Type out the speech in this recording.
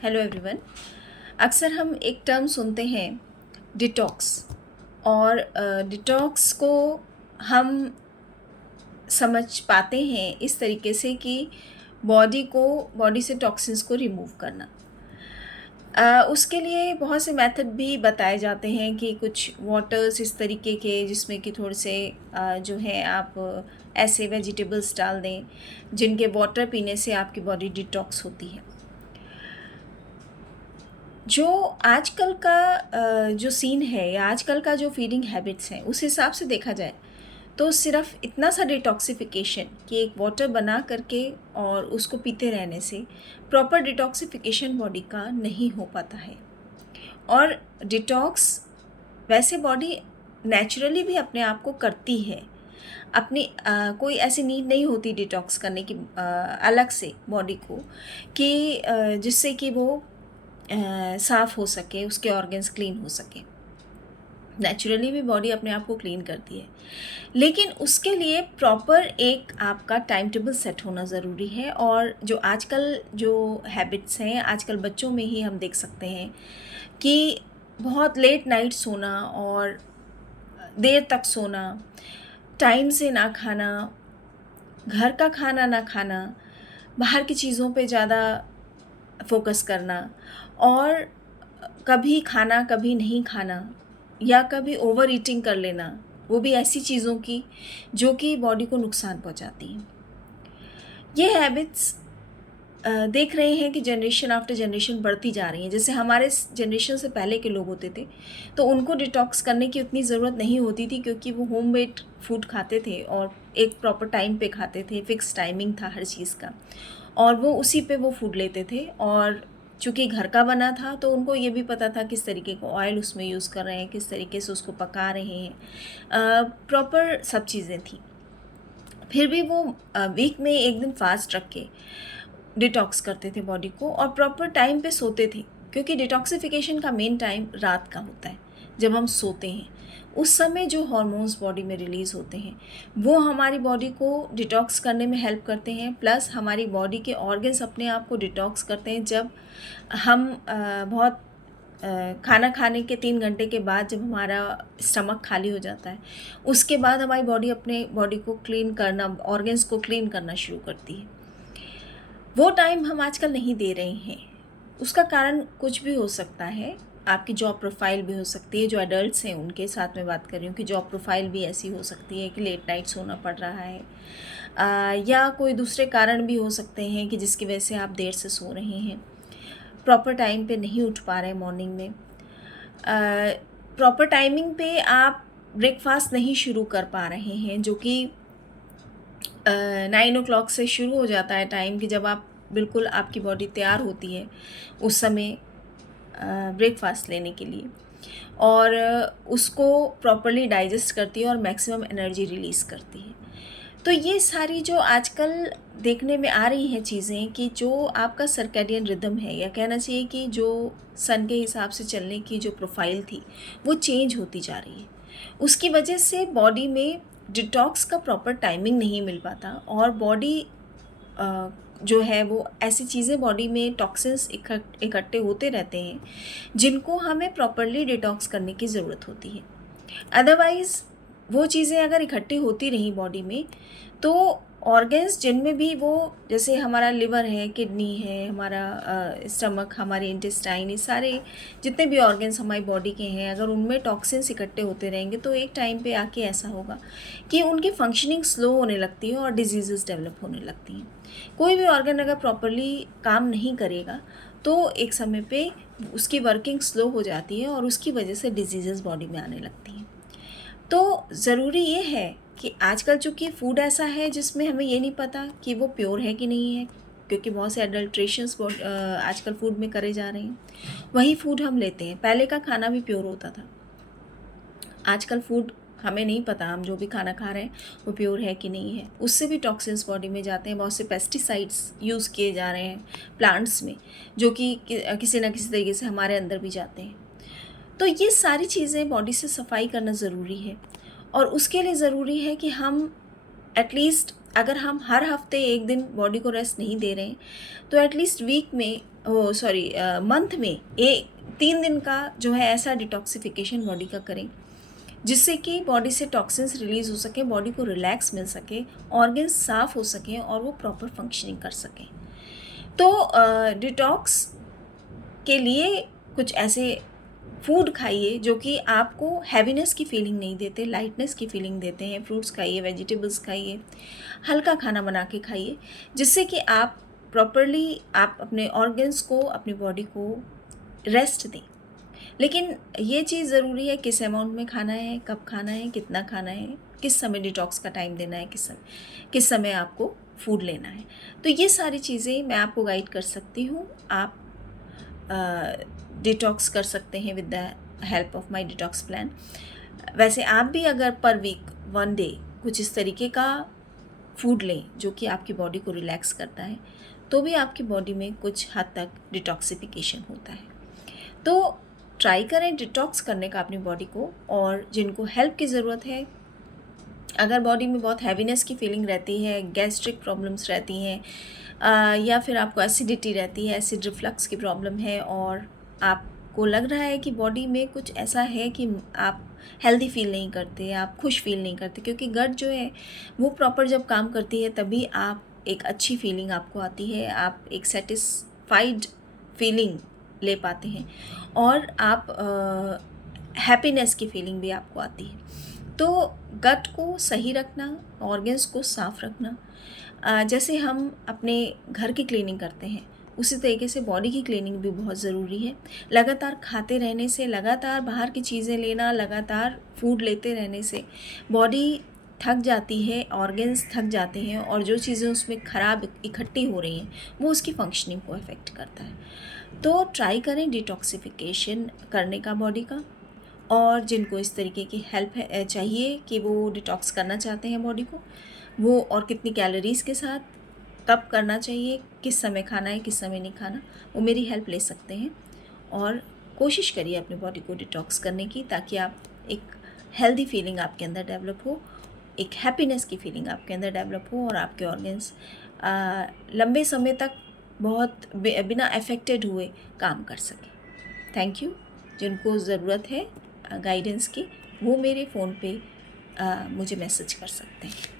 Hello everyone. अक्सर हम एक टर्म सुनते हैं डिटॉक्स, और डिटॉक्स को हम समझ पाते हैं इस तरीके से कि बॉडी से टॉक्सिन्स को रिमूव करना। उसके लिए बहुत से मेथड भी बताए जाते हैं कि कुछ वाटर्स इस तरीके के जिसमें कि थोड़े से जो है आप ऐसे वेजिटेबल्स डाल दें जिनके वाटर पीने से आपकी बॉडी डिटॉक्स होती है। जो आजकल का जो सीन है या आजकल का जो फीडिंग हैबिट्स हैं उस हिसाब से देखा जाए तो सिर्फ इतना सा डिटॉक्सिफिकेशन कि एक वाटर बना करके और उसको पीते रहने से प्रॉपर डिटॉक्सिफिकेशन बॉडी का नहीं हो पाता है। और डिटॉक्स वैसे बॉडी नेचुरली भी अपने आप को करती है, अपनी कोई ऐसी नीड नहीं होती डिटॉक्स करने की अलग से बॉडी को कि जिससे कि वो साफ़ हो सके, उसके ऑर्गन्स क्लीन हो सके। नेचुरली भी बॉडी अपने आप को क्लीन करती है, लेकिन उसके लिए प्रॉपर एक आपका टाइम टेबल सेट होना ज़रूरी है। और जो आजकल जो हैबिट्स हैं, आजकल बच्चों में ही हम देख सकते हैं कि बहुत लेट नाइट सोना और देर तक सोना, टाइम से ना खाना, घर का खाना ना खाना, बाहर की चीज़ों पे ज़्यादा फोकस करना, और कभी खाना कभी नहीं खाना, या कभी ओवर ईटिंग कर लेना, वो भी ऐसी चीज़ों की जो कि बॉडी को नुकसान पहुंचाती हैं। ये हैबिट्स देख रहे हैं कि जनरेशन आफ्टर जनरेशन बढ़ती जा रही हैं। जैसे हमारे जनरेशन से पहले के लोग होते थे तो उनको डिटॉक्स करने की उतनी ज़रूरत नहीं होती थी, क्योंकि वो होममेड फूड खाते थे और एक प्रॉपर टाइम पे खाते थे, फिक्स टाइमिंग था हर चीज़ का, और वो उसी पे वो फूड लेते थे। और चूँकि घर का बना था तो उनको ये भी पता था किस तरीके का ऑयल उसमें यूज़ कर रहे हैं, किस तरीके से उसको पका रहे हैं, प्रॉपर सब चीज़ें थी। फिर भी वो वीक में एक दिन फास्ट रख के डिटॉक्स करते थे बॉडी को, और प्रॉपर टाइम पे सोते थे, क्योंकि डिटॉक्सिफिकेशन का मेन टाइम रात का होता है जब हम सोते हैं। उस समय जो हार्मोन्स बॉडी में रिलीज़ होते हैं वो हमारी बॉडी को डिटॉक्स करने में हेल्प करते हैं, प्लस हमारी बॉडी के ऑर्गन्स अपने आप को डिटॉक्स करते हैं। जब हम बहुत खाना खाने के 3 घंटे के बाद जब हमारा स्टमक खाली हो जाता है, उसके बाद हमारी बॉडी अपने बॉडी को क्लीन करना, ऑर्गन्स को क्लीन करना शुरू करती है। वो टाइम हम आजकल नहीं दे रहे हैं। उसका कारण कुछ भी हो सकता है, आपकी जॉब प्रोफाइल भी हो सकती है। जो एडल्ट्स हैं उनके साथ मैं बात कर रही हूँ कि जॉब प्रोफाइल भी ऐसी हो सकती है कि लेट नाइट सोना पड़ रहा है, या कोई दूसरे कारण भी हो सकते हैं कि जिसकी वजह से आप देर से सो रहे हैं, प्रॉपर टाइम पे नहीं उठ पा रहे मॉर्निंग में, प्रॉपर टाइमिंग पे आप ब्रेकफास्ट नहीं शुरू कर पा रहे हैं, जो कि 9 o'clock से शुरू हो जाता है टाइम कि जब आप बिल्कुल आपकी बॉडी तैयार होती है उस समय ब्रेकफास्ट लेने के लिए, और उसको प्रॉपरली डाइजेस्ट करती है और मैक्सिमम एनर्जी रिलीज़ करती है। तो ये सारी जो आजकल देखने में आ रही हैं चीज़ें कि जो आपका सर्कैडियन रिदम है, या कहना चाहिए कि जो सन के हिसाब से चलने की जो प्रोफाइल थी वो चेंज होती जा रही है। उसकी वजह से बॉडी में डिटॉक्स का प्रॉपर टाइमिंग नहीं मिल पाता, और बॉडी जो है वो ऐसी चीज़ें बॉडी में टॉक्सिन्स इकट्ठे होते रहते हैं जिनको हमें प्रॉपरली डिटॉक्स करने की ज़रूरत होती है। अदरवाइज़ वो चीज़ें अगर इकट्ठी होती रहीं बॉडी में तो ऑर्गन्स जिनमें भी वो, जैसे हमारा लिवर है, किडनी है, हमारा स्टमक, हमारे इंटेस्टाइन, ये सारे जितने भी ऑर्गन्स हमारी बॉडी के हैं, अगर उनमें टॉक्सिन्स इकट्ठे होते रहेंगे तो एक टाइम पे आके ऐसा होगा कि उनकी फंक्शनिंग स्लो होने लगती है और डिजीज़ेस डेवलप होने लगती हैं। कोई भी ऑर्गन अगर प्रॉपरली काम नहीं करेगा तो एक समय पे उसकी वर्किंग स्लो हो जाती है और उसकी वजह से डिजीज़ेस बॉडी में आने लगती हैं। तो ज़रूरी ये है कि आजकल चूँकि फ़ूड ऐसा है जिसमें हमें ये नहीं पता कि वो प्योर है कि नहीं है, क्योंकि बहुत से एडल्ट्रेशंस आजकल फ़ूड में करे जा रहे हैं। वही फ़ूड हम लेते हैं। पहले का खाना भी प्योर होता था। आजकल फ़ूड हमें नहीं पता, हम जो भी खाना खा रहे हैं वो प्योर है कि नहीं है। उससे भी टॉक्सिन्स बॉडी में जाते हैं। बहुत से पेस्टिसाइड्स यूज़ किए जा रहे हैं प्लांट्स में, जो कि किसी न किसी तरीके से हमारे अंदर भी जाते हैं। तो ये सारी चीज़ें बॉडी से सफाई करना ज़रूरी है, और उसके लिए ज़रूरी है कि हम एटलीस्ट, अगर हम हर हफ्ते एक दिन बॉडी को रेस्ट नहीं दे रहे हैं तो एटलीस्ट वीक में मंथ में 3 दिन का जो है ऐसा डिटॉक्सिफिकेशन बॉडी का करें, जिससे कि बॉडी से टॉक्सिन्स रिलीज़ हो सके, बॉडी को रिलैक्स मिल सके, ऑर्गन्स साफ़ हो सकें और वो प्रॉपर फंक्शनिंग कर सकें। तो डिटॉक्स के लिए कुछ ऐसे फूड खाइए जो कि आपको हैवीनेस की फीलिंग नहीं देते, लाइटनेस की फीलिंग देते हैं। फ्रूट्स खाइए, वेजिटेबल्स खाइए, हल्का खाना बना के खाइए, जिससे कि आप प्रॉपरली आप अपने ऑर्गन्स को, अपनी बॉडी को रेस्ट दें। लेकिन ये चीज़ ज़रूरी है किस अमाउंट में खाना है, कब खाना है, कितना खाना है, किस समय डिटॉक्स का टाइम देना है, किस समय आपको फूड लेना है। तो ये सारी चीज़ें मैं आपको गाइड कर सकती हूँ। आप डिटॉक्स कर सकते हैं with the help of my detox plan. वैसे आप भी अगर पर वीक 1 डे कुछ इस तरीके का फूड लें जो कि आपकी बॉडी को रिलैक्स करता है, तो भी आपकी बॉडी में कुछ हद तक डिटॉक्सिफिकेशन होता है। तो ट्राई करें डिटॉक्स करने का अपनी बॉडी को। और जिनको हेल्प की ज़रूरत है, अगर बॉडी में बहुत हैवीनेस की फीलिंग रहती है, गैस्ट्रिक प्रॉब्लम्स रहती हैं, या फिर आपको एसिडिटी रहती है, एसिड रिफ्लक्स की प्रॉब्लम है, और आपको लग रहा है कि बॉडी में कुछ ऐसा है कि आप हेल्दी फील नहीं करते, आप खुश फील नहीं करते, क्योंकि गट जो है वो प्रॉपर जब काम करती है तभी आप एक अच्छी फीलिंग आपको आती है, आप एक सेटिस्फाइड फीलिंग ले पाते हैं, और आप हैप्पीनेस की फीलिंग भी आपको आती है। तो गट को सही रखना, ऑर्गन्स को साफ़ रखना, जैसे हम अपने घर की क्लीनिंग करते हैं उसी तरीके से बॉडी की क्लीनिंग भी बहुत ज़रूरी है। लगातार खाते रहने से, लगातार बाहर की चीज़ें लेना, लगातार फूड लेते रहने से बॉडी थक जाती है, ऑर्गन्स थक जाते हैं, और जो चीज़ें उसमें ख़राब इकट्ठी हो रही हैं वो उसकी फंक्शनिंग को अफेक्ट करता है। तो ट्राई करें डिटॉक्सिफिकेशन करने का बॉडी का। और जिनको इस तरीके की हेल्प चाहिए कि वो डिटॉक्स करना चाहते हैं बॉडी को, वो और कितनी कैलोरीज़ के साथ, कब करना चाहिए, किस समय खाना है, किस समय नहीं खाना, वो मेरी हेल्प ले सकते हैं। और कोशिश करिए अपनी बॉडी को डिटॉक्स करने की, ताकि आप एक हेल्दी फीलिंग आपके अंदर डेवलप हो, एक हैप्पीनेस की फीलिंग आपके अंदर डेवलप हो, और आपके ऑर्गन्स लंबे समय तक बहुत बिना अफेक्टेड हुए काम कर सकें। Thank you. जिनको ज़रूरत है गाइडेंस की, वो मेरे फ़ोन पे मुझे मैसेज कर सकते हैं।